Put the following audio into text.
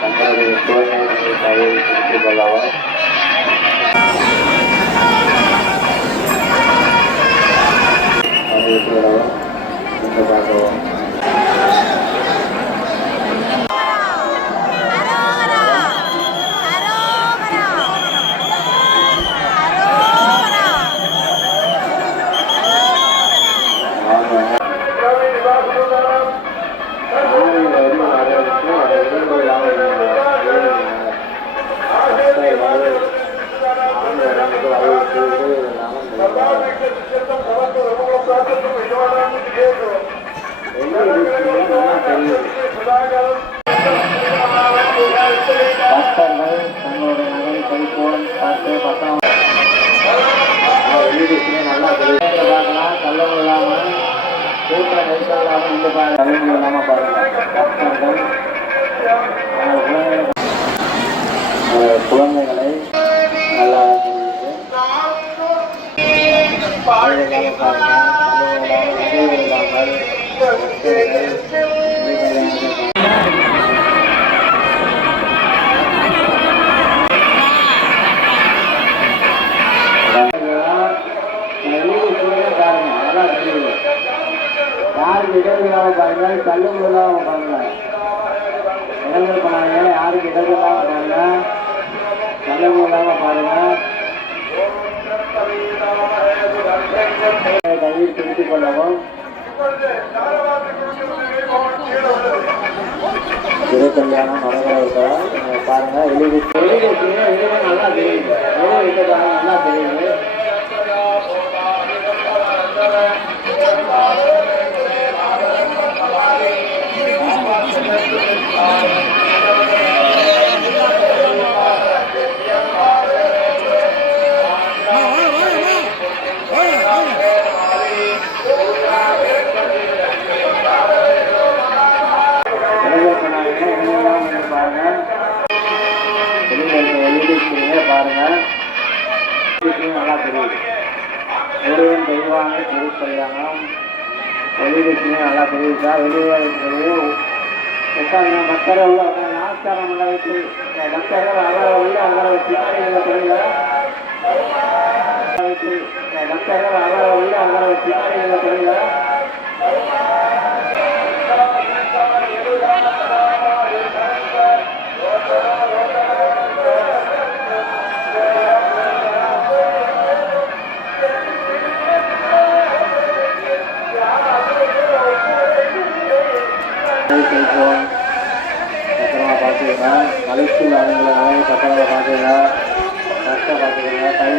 தங்களுடைய குழந்தைகளை கையில் பிடித்துக் கொள்ளவும் இந்த பார்க்கவும் பக்தர்கள் தங்களுடைய நகை கைப்போல் பார்த்து பத்தாம் நல்லா பார்க்கலாம். கல்லூரி இல்லாமல் கூட்ட நெரிசலாக இந்த கல்லூரி இல்லாமல் பாருங்கள். பக்தர்கள் குழந்தைகளை நல்லா யாருக்கு இடர்விழாமல் பாருங்கள், கல்லூரி இல்லாமல் பாருங்கள். இடங்கள் பண்ணாங்க, யாருக்கு இடர்கள் இல்லாமல் பாருங்கள், கல்லூரி இல்லாமல் பாருங்கள். கையில் பிடித்துக் கொள்ளவும் திருக்கல்யாணம் நடக்க பாருங்க. நல்லா தெரியுது, நல்லா தெரியுது. பாருங்க, நல்லா தெரியுது. முருகன் தெய்வான திருக்கல்யாணம் வெளியிடுச்சுன்னு நல்லா தெரியுதா? வெளியே உட்காந்து பக்தர்கள் உள்ள ஆச்சாரம் உள்ள வச்சு பக்தர்கள் அவரை உள்ள அவரை வச்சு தெரியல பக்தர்கள் அவரை உள்ள அவரை வச்சு தெரியல. பத்திரமா பார்த்துக்கங்க. மலைச்சூழ் ஆளுங்களை பத்திரமா பார்த்துக்கங்க. கஷ்டம் பார்த்துக்கங்க. கை